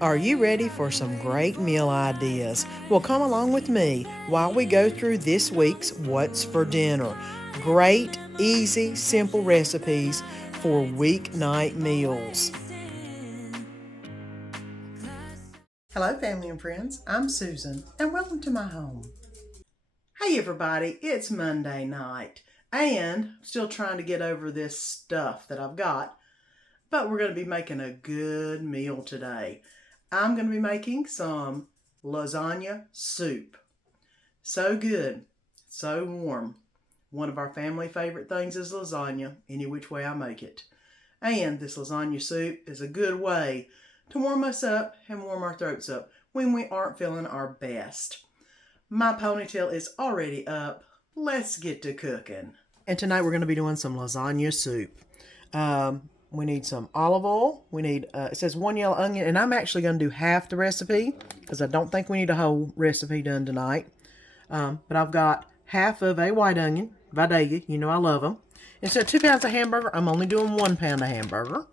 Are you ready for some great meal ideas? Well, come along with me while we go through this week's What's for Dinner. Great, easy, simple recipes for weeknight meals. Hello, family and friends. I'm Susan, and welcome to my home. Hey, everybody. It's Monday night, and I'm still trying to get over this stuff that I've got, but we're going to be making a good meal today. I'm going to be making some lasagna soup. So good, so warm. One of our family favorite things is lasagna, any which way I make it. And this lasagna soup is a good way to warm us up and warm our throats up when we aren't feeling our best. My ponytail is already up. Let's get to cooking. And tonight we're going to be doing some lasagna soup. We need some olive oil. We need, it says 1 yellow onion, and I'm actually going to do half the recipe because I don't think we need a whole recipe done tonight. But I've got half of a white onion, Vidalia, you know I love them. Instead of 2 pounds of hamburger, I'm only doing 1 pound of hamburger.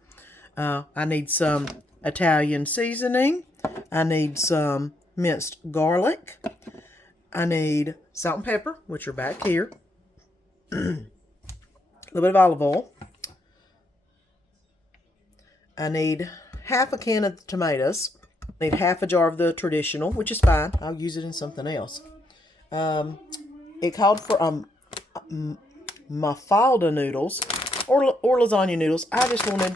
I need some Italian seasoning. I need some minced garlic. I need salt and pepper, which are back here. A little bit of olive oil. I need half a can of tomatoes. I need half a jar of the traditional, which is fine. I'll use it in something else. It called for mafalda noodles or lasagna noodles. I just wanted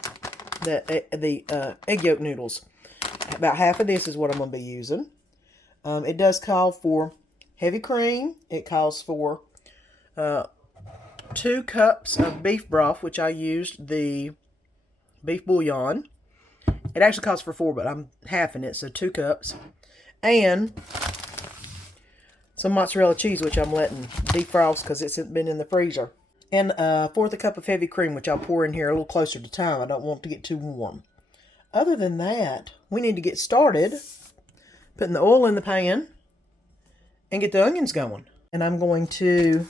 the egg yolk noodles. About half of this is what I'm going to be using. It does call for heavy cream. It calls for 2 cups of beef broth, which I used the beef bouillon. It actually calls for 4, but I'm halving it, so 2 cups. And some mozzarella cheese, which I'm letting defrost because it's been in the freezer. And 1/4 cup of heavy cream, which I'll pour in here a little closer to time. I don't want it to get too warm. Other than that, we need to get started putting the oil in the pan and get the onions going. And I'm going to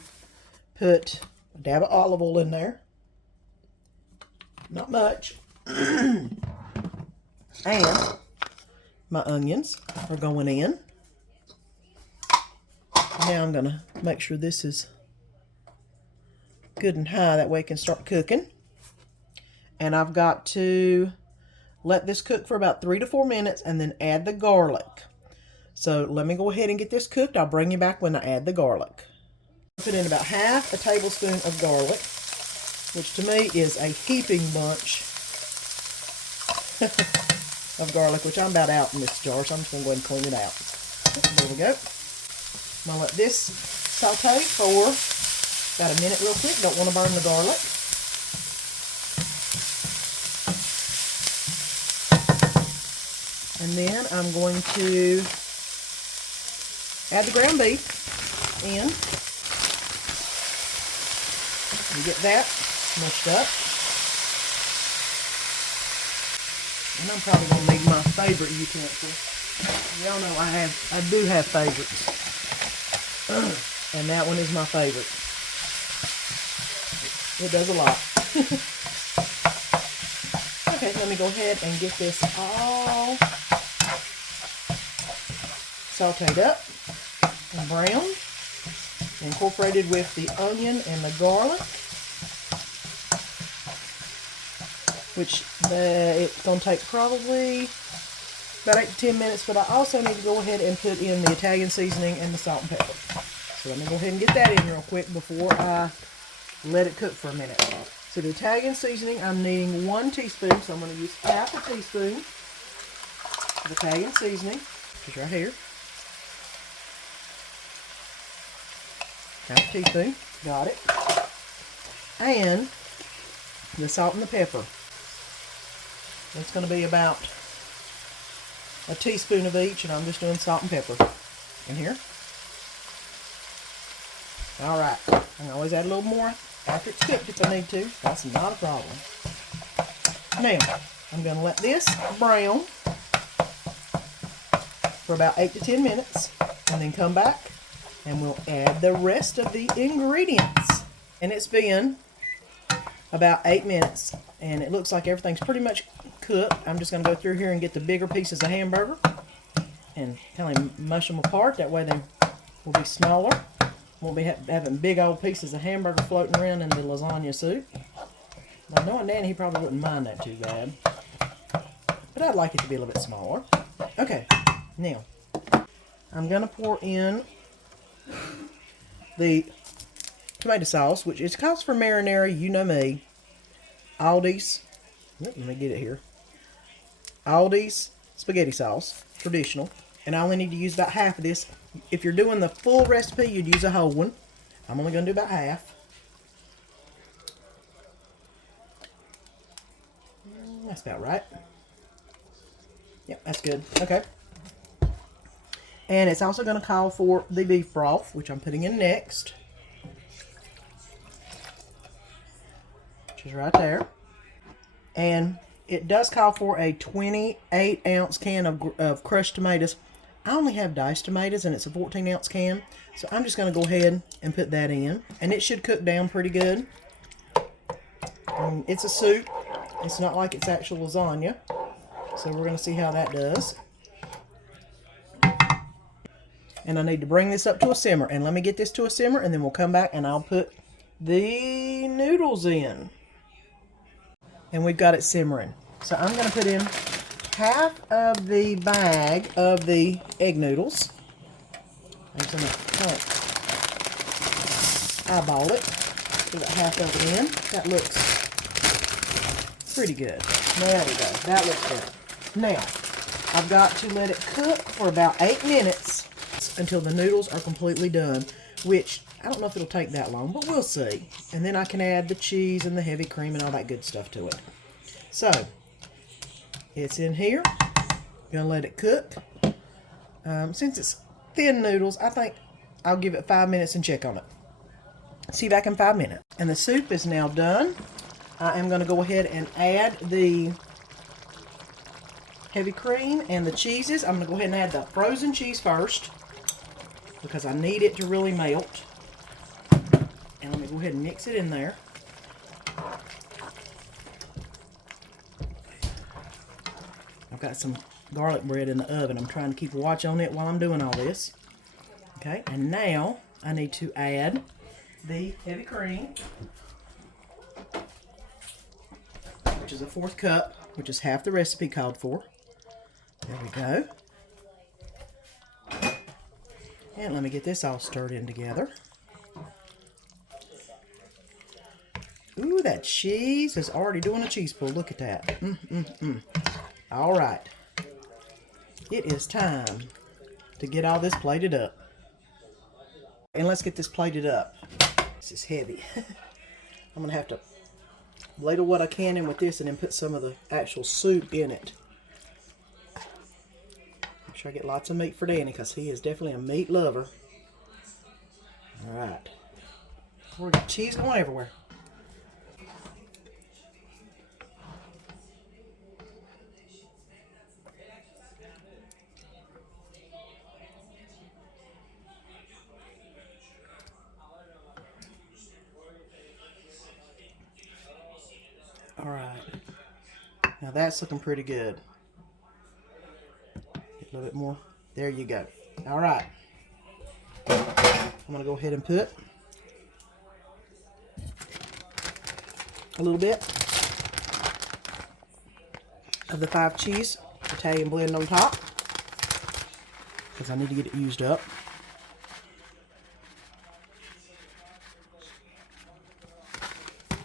put a dab of olive oil in there. Not much. And my onions are going in. Now I'm going to make sure this is good and high. That way it can start cooking. And I've got to let this cook for about 3 to 4 minutes and then add the garlic. So let me go ahead and get this cooked. I'll bring you back when I add the garlic. Put in about half a tablespoon of garlic, which to me is a heaping bunch of garlic, which I'm about out in this jar, so I'm just going to go ahead and clean it out. There we go. I'm going to let this saute for about a minute real quick. Don't want to burn the garlic. And then I'm going to add the ground beef in. You get that mushed up. And I'm probably going to need my favorite utensil. Y'all know I do have favorites. And that one is my favorite. It does a lot. Okay, let me go ahead and get this all sauteed up and browned. Incorporated with the onion and the garlic. Which it's going to take probably about 8 to 10 minutes, but I also need to go ahead and put in the Italian seasoning and the salt and pepper. So let me go ahead and get that in real quick before I let it cook for a minute. So the Italian seasoning, I'm needing 1 teaspoon, so I'm going to use half a teaspoon of Italian seasoning, which is right here. Half a teaspoon, got it. And the salt and the pepper. It's going to be about a teaspoon of each, and I'm just doing salt and pepper in here. Alright, I can always add a little more after it's cooked if I need to. That's not a problem. Now, I'm going to let this brown for about 8 to 10 minutes, and then come back and we'll add the rest of the ingredients. And it's been about 8 minutes, and it looks like everything's pretty much cook, I'm just going to go through here and get the bigger pieces of hamburger and kind of mush them apart. That way they will be smaller. Won't be having big old pieces of hamburger floating around in the lasagna soup. Now, knowing Danny, he probably wouldn't mind that too bad. But I'd like it to be a little bit smaller. Okay, now I'm going to pour in the tomato sauce, which is calls for marinara, you know me. Aldi's, let me get it here. Aldi's spaghetti sauce, traditional. And I only need to use about half of this. If you're doing the full recipe, you'd use a whole one. I'm only going to do about half. That's about right. Yep, that's good. Okay. And it's also going to call for the beef broth, which I'm putting in next. Which is right there. And it does call for a 28-ounce can of crushed tomatoes. I only have diced tomatoes, and it's a 14-ounce can. So I'm just going to go ahead and put that in. And it should cook down pretty good. It's a soup. It's not like it's actual lasagna. So we're going to see how that does. And I need to bring this up to a simmer. And let me get this to a simmer, and then we'll come back and I'll put the noodles in. And we've got it simmering. So I'm going to put in half of the bag of the egg noodles. I'm just going to kind of eyeball it. Put half of it in. That looks pretty good. There we go. That looks good. Now, I've got to let it cook for about 8 minutes until the noodles are completely done, which I don't know if it'll take that long, but we'll see. And then I can add the cheese and the heavy cream and all that good stuff to it. So, it's in here. Gonna let it cook. Since it's thin noodles, I think I'll give it 5 minutes and check on it. See you back in 5 minutes. And the soup is now done. I am going to go ahead and add the heavy cream and the cheeses. I'm going to go ahead and add the frozen cheese first because I need it to really melt. And let me go ahead and mix it in there. I've got some garlic bread in the oven. I'm trying to keep a watch on it while I'm doing all this. Okay, and now I need to add the heavy cream, which is a 1/4 cup, which is half the recipe called for. There we go. And let me get this all stirred in together. Ooh, that cheese is already doing a cheese pull. Look at that. All right. It is time to get all this plated up. And let's get this plated up. This is heavy. I'm going to have to ladle what I can in with this and then put some of the actual soup in it. Make sure I get lots of meat for Danny because he is definitely a meat lover. All right. We're got cheese going everywhere. All right. Now that's looking pretty good. Get a little bit more. There you go. All right. I'm going to go ahead and put a little bit of the 5 cheese Italian blend on top because I need to get it used up.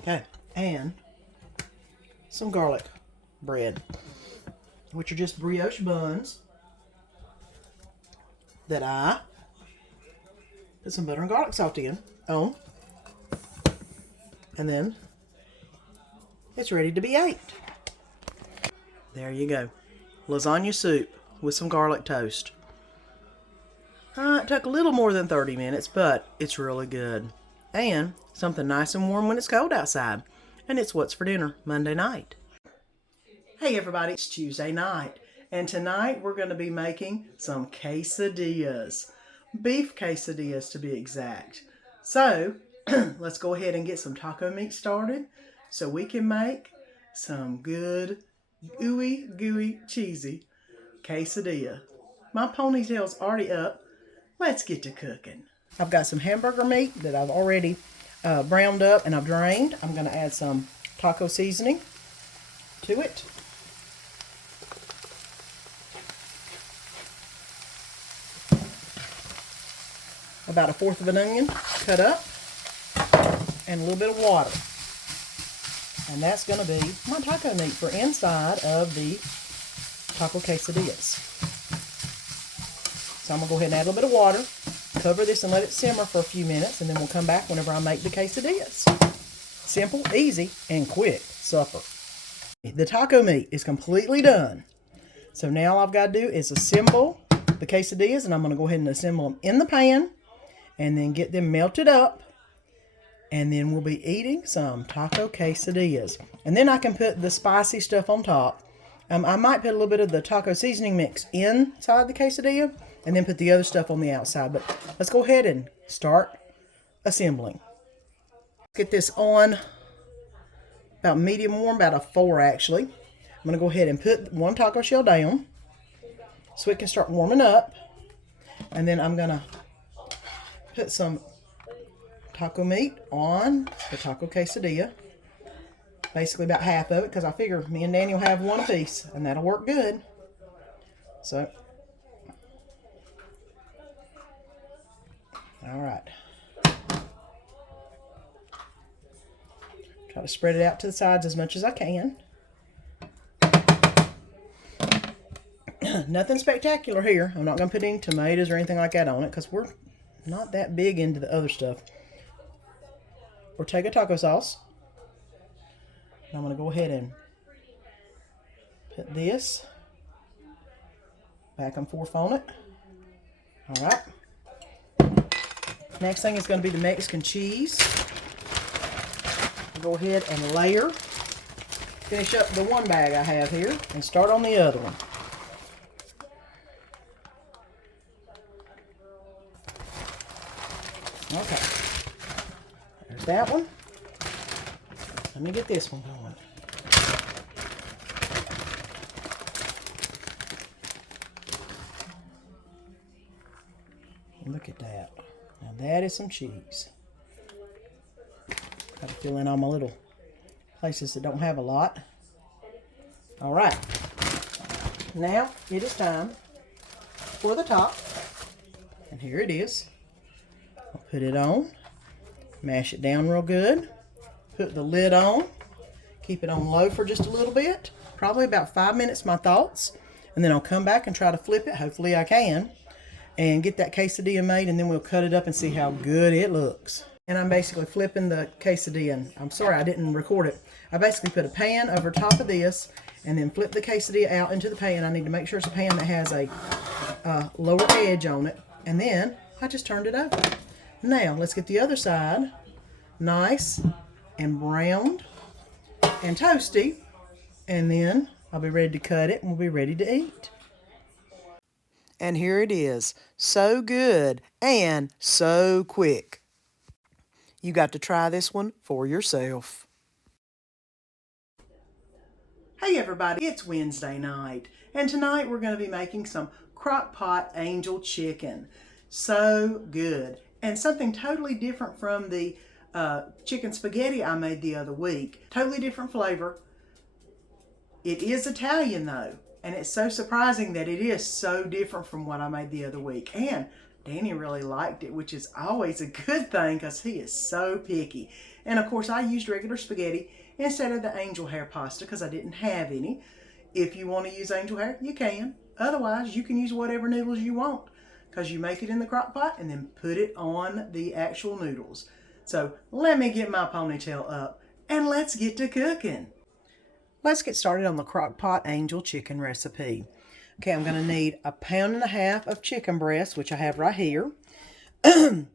Okay. And some garlic bread, which are just brioche buns that I put some butter and garlic salt in on, and then it's ready to be ate. There you go. Lasagna soup with some garlic toast. It took a little more than 30 minutes, but it's really good. And something nice and warm when it's cold outside. And it's what's for dinner Monday night. Hey everybody, it's Tuesday night. And tonight we're going to be making some quesadillas. Beef quesadillas to be exact. So, let's go ahead and get some taco meat started so we can make some good ooey gooey cheesy quesadilla. My ponytail's already up. Let's get to cooking. I've got some hamburger meat that I've already browned up and I've drained. I'm going to add some taco seasoning to it. About 1/4 of an onion cut up and a little bit of water. And that's going to be my taco meat for inside of the taco quesadillas. So I'm going to go ahead and add a little bit of water, cover this and let it simmer for a few minutes, and then we'll come back whenever I make the quesadillas. Simple, easy, and quick supper. The taco meat is completely done. So now all I've got to do is assemble the quesadillas, and I'm going to go ahead and assemble them in the pan and then get them melted up. And then we'll be eating some taco quesadillas. And then I can put the spicy stuff on top. I might put a little bit of the taco seasoning mix inside the quesadilla and then put the other stuff on the outside. But let's go ahead and start assembling. Get this on about medium warm, about a 4 actually. I'm going to go ahead and put one taco shell down so it can start warming up. And then I'm going to put some taco meat on the taco quesadilla. Basically about half of it, because I figure me and Danny will have one apiece and that'll work good. So, alright. Try to spread it out to the sides as much as I can. Nothing spectacular here. I'm not going to put any tomatoes or anything like that on it because we're not that big into the other stuff. Ortega taco sauce. And I'm going to go ahead and put this back and forth on it. Alright. Next thing is going to be the Mexican cheese. I'll go ahead and layer. Finish up the one bag I have here and start on the other one. Okay. There's that one. Let me get this one going. Look at that. Now that is some cheese. Got to fill in all my little places that don't have a lot. Alright. Now it is time for the top. And here it is. I'll put it on. Mash it down real good. Put the lid on. Keep it on low for just a little bit. Probably about 5 minutes, my thoughts. And then I'll come back and try to flip it. Hopefully I can. And get that quesadilla made. And then we'll cut it up and see how good it looks. And I'm basically flipping the quesadilla. And I'm sorry I didn't record it. I basically put a pan over top of this. And then flip the quesadilla out into the pan. I need to make sure it's a pan that has a lower edge on it. And then I just turned it over. Now let's get the other side nice and browned and toasty, and then I'll be ready to cut it and we'll be ready to eat. And here it is. So good and so quick. You got to try this one for yourself. Hey everybody, it's Wednesday night, and tonight we're going to be making some Crockpot angel chicken. So good. And something totally different from the chicken spaghetti I made the other week. Totally different flavor. It is Italian though. And it's so surprising that it is so different from what I made the other week. And Danny really liked it, which is always a good thing because he is so picky. And of course I used regular spaghetti instead of the angel hair pasta because I didn't have any. If you want to use angel hair, you can. Otherwise, you can use whatever noodles you want, because you make it in the crock pot and then put it on the actual noodles. So let me get my ponytail up and let's get to cooking. Let's get started on the crock pot angel chicken recipe. Okay, I'm going to need 1.5 pounds of chicken breast, which I have right here. I'm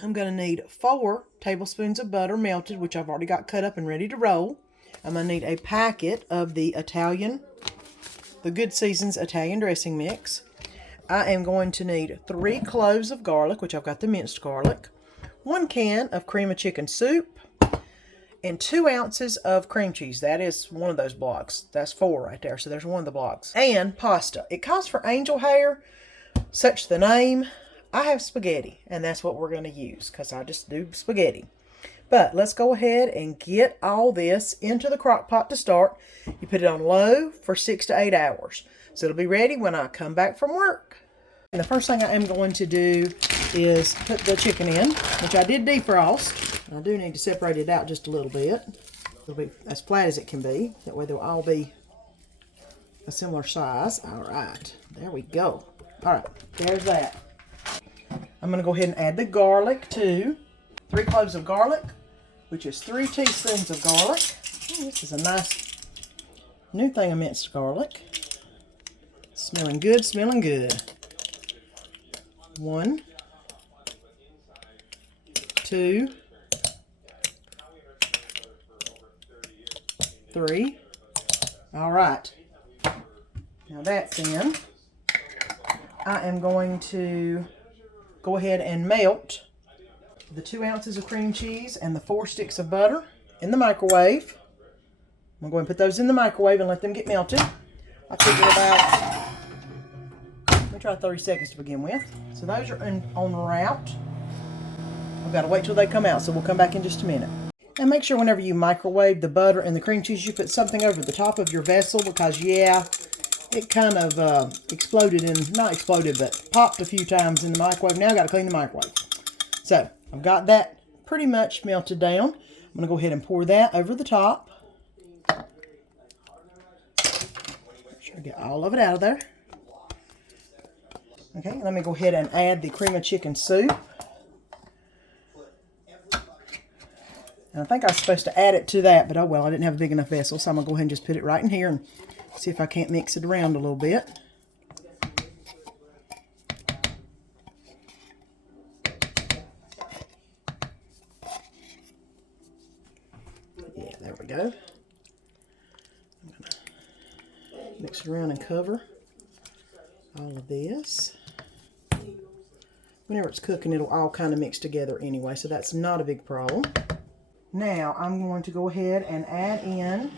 going to need 4 tablespoons of butter melted, which I've already got cut up and ready to roll. I'm going to need a packet of the Good Seasons Italian dressing mix. I am going to need 3 cloves of garlic, which I've got the minced garlic, 1 can of cream of chicken soup, and 2 ounces of cream cheese. That is one of those blocks. That's 4 right there. So there's one of the blocks. And pasta. It calls for angel hair, such the name. I have spaghetti, and that's what we're going to use because I just do spaghetti. But let's go ahead and get all this into the crock pot to start. You put it on low for 6 to 8 hours. So it'll be ready when I come back from work. And the first thing I am going to do is put the chicken in, which I did defrost. I do need to separate it out just a little bit. It'll be as flat as it can be. That way they'll all be a similar size. All right, there we go. All right, there's that. I'm going to go ahead and add the garlic too. 3 cloves of garlic, which is 3 teaspoons of garlic. Oh, this is a nice new thing of minced garlic. Smelling good, smelling good. 1, 2, 3. All right. Now that's in. I am going to go ahead and melt the 2 ounces of cream cheese and the 4 sticks of butter in the microwave. I'm going to go and put those in the microwave and let them get melted. I figure about, let me try 30 seconds to begin with. So those are on route. I've got to wait till they come out, so we'll come back in just a minute. And make sure whenever you microwave the butter and the cream cheese, you put something over the top of your vessel because, yeah, it kind of exploded and, not exploded, but popped a few times in the microwave. Now I've got to clean the microwave. So I've got that pretty much melted down. I'm going to go ahead and pour that over the top. Make sure I get all of it out of there. Okay, let me go ahead and add the cream of chicken soup. And I think I was supposed to add it to that, but oh well, I didn't have a big enough vessel, so I'm going to go ahead and just put it right in here and see if I can't mix it around a little bit. Yeah, there we go. I'm going to mix it around and cover all of this. Whenever it's cooking, it'll all kind of mix together anyway, so that's not a big problem. Now, I'm going to go ahead and add in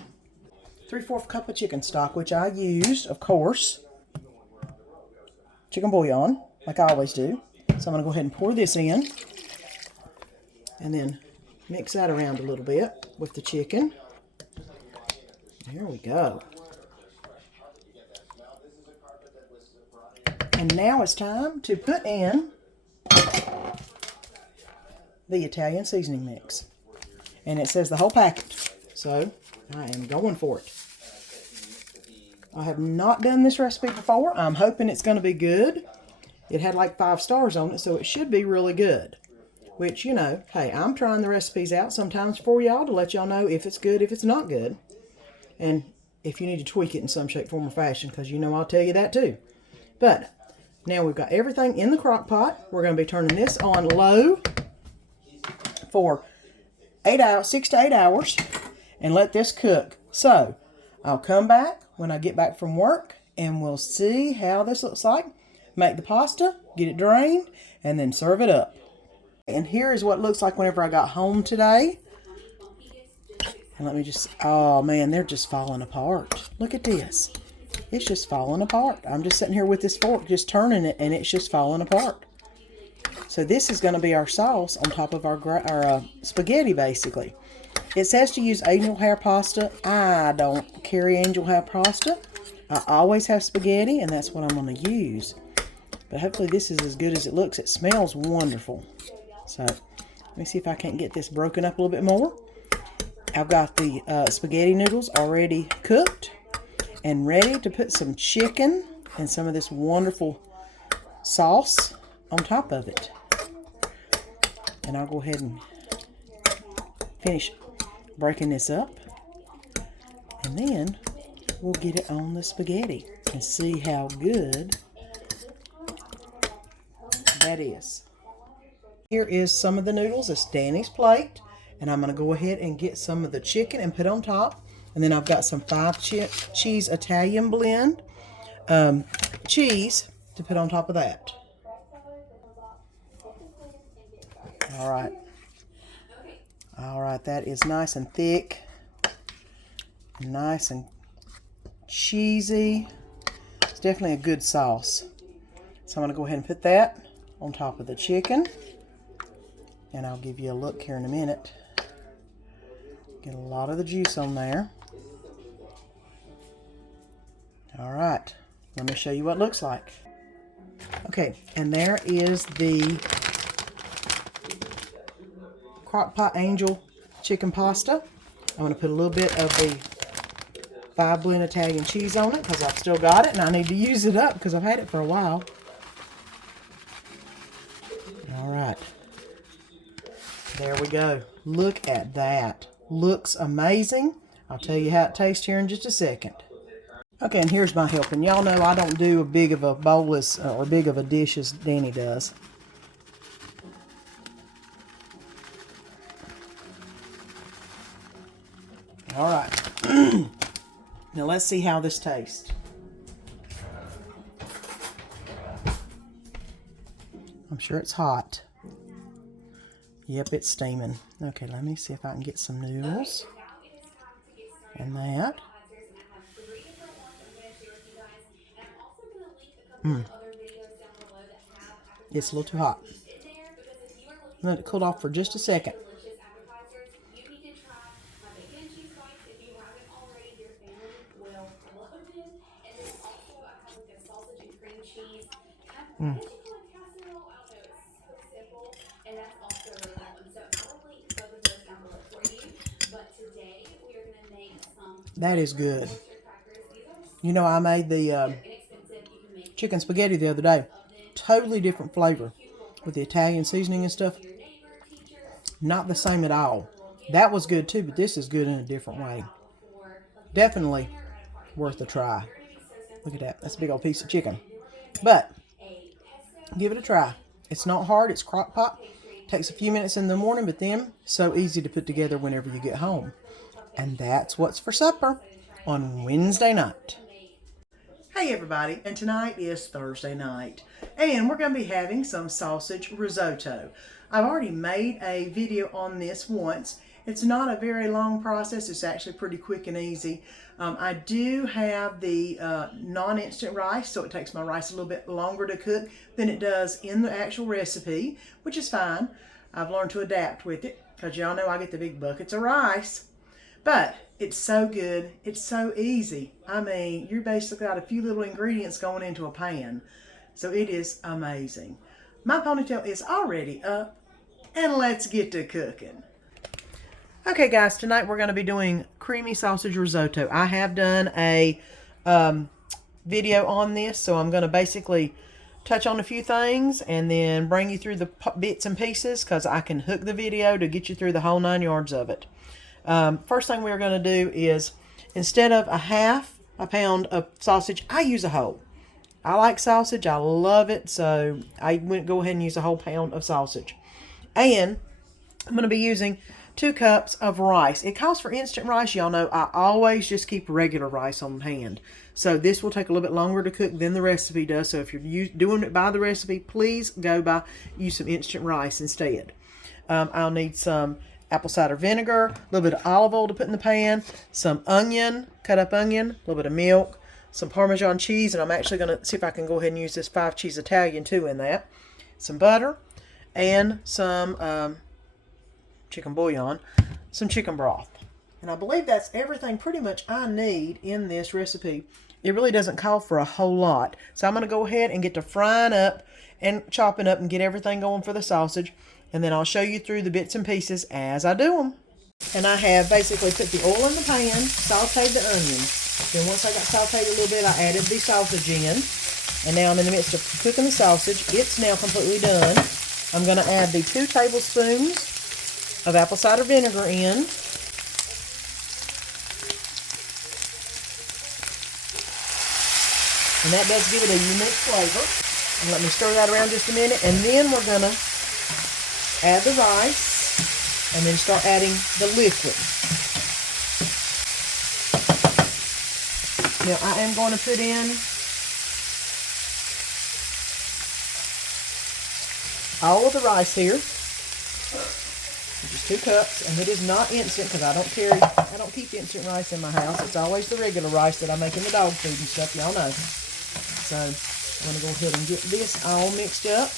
3/4 cup of chicken stock, which I used, of course, chicken bouillon, like I always do. So I'm going to go ahead and pour this in, and then mix that around a little bit with the chicken. There we go. And now it's time to put in the Italian seasoning mix. And it says the whole packet, so I am going for it. I have not done this recipe before. I'm hoping it's going to be good. It had like 5 stars on it, so it should be really good. Which, you know, hey, I'm trying the recipes out sometimes for y'all to let y'all know if it's good, if it's not good. And if you need to tweak it in some shape, form, or fashion, because you know I'll tell you that too. But now we've got everything in the crock pot. We're going to be turning this on low for 6 to 8 hours and let this cook. So I'll come back when I get back from work and we'll see how this looks like. Make the pasta, get it drained, and then serve it up. And here is what it looks like whenever I got home today. And let me just, oh man, they're just falling apart. Look at this. It's just falling apart. I'm just sitting here with this fork, just turning it, and it's just falling apart. So this is going to be our sauce on top of our spaghetti, basically. It says to use angel hair pasta. I don't carry angel hair pasta. I always have spaghetti, and that's what I'm going to use. But hopefully this is as good as it looks. It smells wonderful. So let me see if I can't get this broken up a little bit more. I've got the spaghetti noodles already cooked and ready to put some chicken and some of this wonderful sauce on top of it. And I'll go ahead and finish breaking this up. And then we'll get it on the spaghetti and see how good that is. Here is some of the noodles. It's Danny's plate. And I'm going to go ahead and get some of the chicken and put on top. And then I've got some 5 cheese Italian blend cheese to put on top of that. All right. All right, that is nice and thick, nice and cheesy. It's definitely a good sauce. So I'm going to go ahead and put that on top of the chicken. And I'll give you a look here in a minute. Get a lot of the juice on there. All right, let me show you what it looks like. Okay, and there is the Crockpot Angel chicken pasta. I'm going to put a little bit of the 5 blend Italian cheese on it because I've still got it and I need to use it up because I've had it for a while. All right. There we go. Look at that. Looks amazing. I'll tell you how it tastes here in just a second. Okay, and here's my helping. Y'all know I don't do a big of a bowl or big of a dish as Danny does. All right. Now let's see how this tastes. I'm sure it's hot. Yep, it's steaming. Okay, let me see if I can get some noodles. And that. It's a little too hot. Let it cool off for just a second. That is good. You know, I made the chicken spaghetti the other day. Totally different flavor with the Italian seasoning and stuff. Not the same at all. That was good too, but this is good in a different way. Definitely worth a try. Look at that. That's a big old piece of chicken. But give it a try. It's not hard. It's Crockpot. Takes a few minutes in the morning, but then so easy to put together whenever you get home. And that's what's for supper on Wednesday night. Hey everybody, and tonight is Thursday night, and we're going to be having some sausage risotto. I've already made a video on this once. It's not a very long process. It's actually pretty quick and easy. I do have the non-instant rice, so it takes my rice a little bit longer to cook than it does in the actual recipe, which is fine. I've learned to adapt with it because y'all know I get the big buckets of rice. But it's so good. It's so easy. I mean, you basically got a few little ingredients going into a pan. So it is amazing. My ponytail is already up, and let's get to cooking. Okay, guys, tonight we're going to be doing creamy sausage risotto. I have done a video on this, so I'm going to basically touch on a few things and then bring you through the bits and pieces because I can hook the video to get you through the whole 9 yards of it. First thing we're going to do is, instead of a pound of sausage, I use a whole. I like sausage. I love it. So I went go ahead and use a whole pound of sausage. And I'm going to be using 2 cups of rice. It calls for instant rice. Y'all know I always just keep regular rice on hand. So this will take a little bit longer to cook than the recipe does. So if you're doing it by the recipe, please use some instant rice instead. I'll need some apple cider vinegar, a little bit of olive oil to put in the pan, some onion, cut up onion, a little bit of milk, some Parmesan cheese, and I'm actually going to see if I can go ahead and use this 5 cheese Italian too in that, some butter, and some chicken bouillon, some chicken broth. And I believe that's everything pretty much I need in this recipe. It really doesn't call for a whole lot. So I'm going to go ahead and get to frying up and chopping up and get everything going for the sausage. And then I'll show you through the bits and pieces as I do them. And I have basically put the oil in the pan, sauteed the onions. Then once I got sauteed a little bit, I added the sausage in. And now I'm in the midst of cooking the sausage. It's now completely done. I'm going to add the 2 tablespoons of apple cider vinegar in. And that does give it a unique flavor. And let me stir that around just a minute. And then we're going to add the rice, and then start adding the liquid. Now I am going to put in all of the rice here. Just 2 cups, and it is not instant because I don't keep instant rice in my house. It's always the regular rice that I make in the dog food and stuff, y'all know. So I'm going to go ahead and get this all mixed up.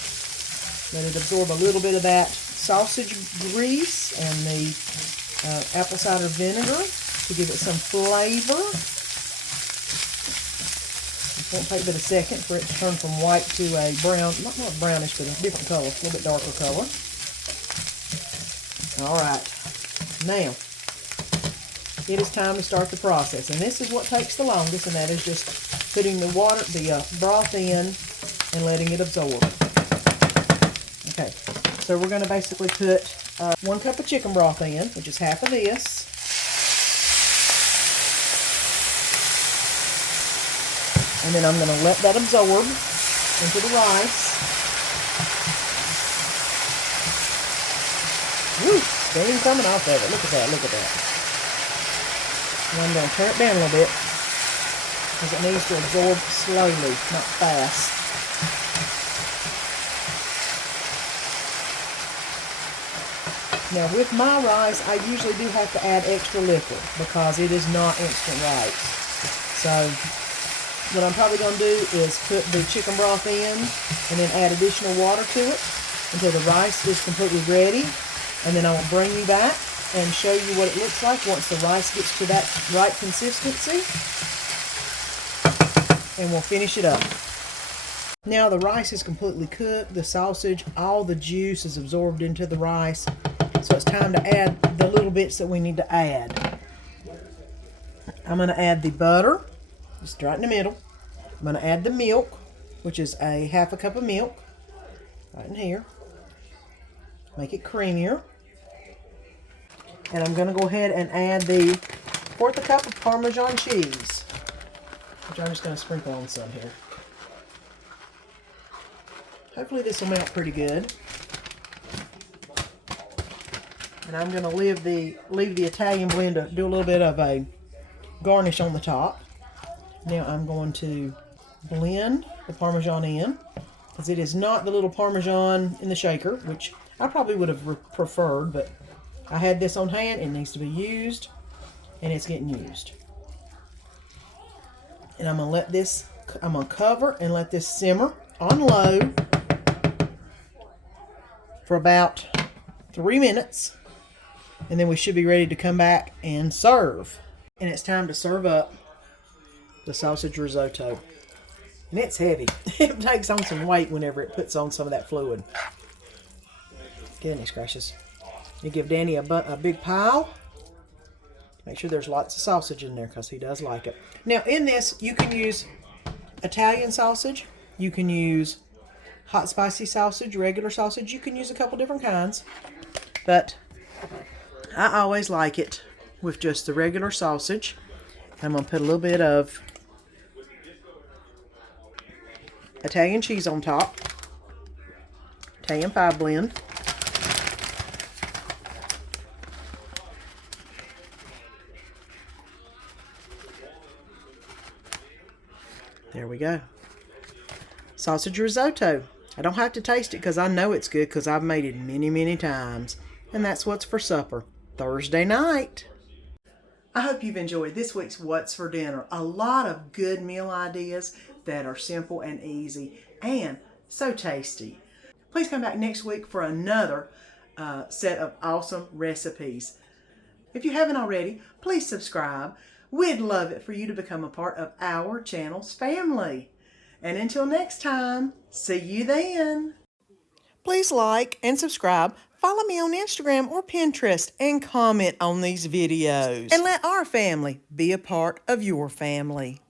Let it absorb a little bit of that sausage grease and the apple cider vinegar to give it some flavor. It won't take but a second for it to turn from white to a brown, not brownish, but a different color, a little bit darker color. All right, now it is time to start the process, and this is what takes the longest, and that is just putting the broth in and letting it absorb. Okay, so we're going to basically put 1 cup of chicken broth in, which is half of this. And then I'm going to let that absorb into the rice. Woo! Steam coming off of it. Look at that, look at that. And I'm going to turn it down a little bit because it needs to absorb slowly, not fast. Now with my rice, I usually do have to add extra liquid because it is not instant rice. So what I'm probably going to do is put the chicken broth in and then add additional water to it until the rice is completely ready. And then I will bring you back and show you what it looks like once the rice gets to that right consistency. And we'll finish it up. Now the rice is completely cooked. The sausage, all the juice is absorbed into the rice. So it's time to add the little bits that we need to add. I'm going to add the butter, just right in the middle. I'm going to add the milk, which is a half a cup of milk, right in here. Make it creamier. And I'm going to go ahead and add the 1/4 cup of Parmesan cheese, which I'm just going to sprinkle on some here. Hopefully this will melt pretty good. And I'm going to leave the Italian blend to do a little bit of a garnish on the top. Now I'm going to blend the Parmesan in, because it is not the little Parmesan in the shaker, which I probably would have preferred, but I had this on hand. It needs to be used, and it's getting used. And I'm going to cover and let this simmer on low for about 3 minutes. And then we should be ready to come back and serve. And it's time to serve up the sausage risotto. And it's heavy. It takes on some weight whenever it puts on some of that fluid. Goodness gracious. You give Danny a big pile. Make sure there's lots of sausage in there because he does like it. Now in this, you can use Italian sausage. You can use hot spicy sausage, regular sausage. You can use a couple different kinds. But I always like it with just the regular sausage. I'm going to put a little bit of Italian cheese on top. Italian 5 blend. There we go. Sausage risotto. I don't have to taste it because I know it's good because I've made it many, many times. And that's what's for supper Thursday night. I hope you've enjoyed this week's What's for Dinner. A lot of good meal ideas that are simple and easy and so tasty. Please come back next week for another set of awesome recipes. If you haven't already, please subscribe. We'd love it for you to become a part of our channel's family. And until next time, see you then. Please like and subscribe. Follow me on Instagram or Pinterest and comment on these videos. And let our family be a part of your family.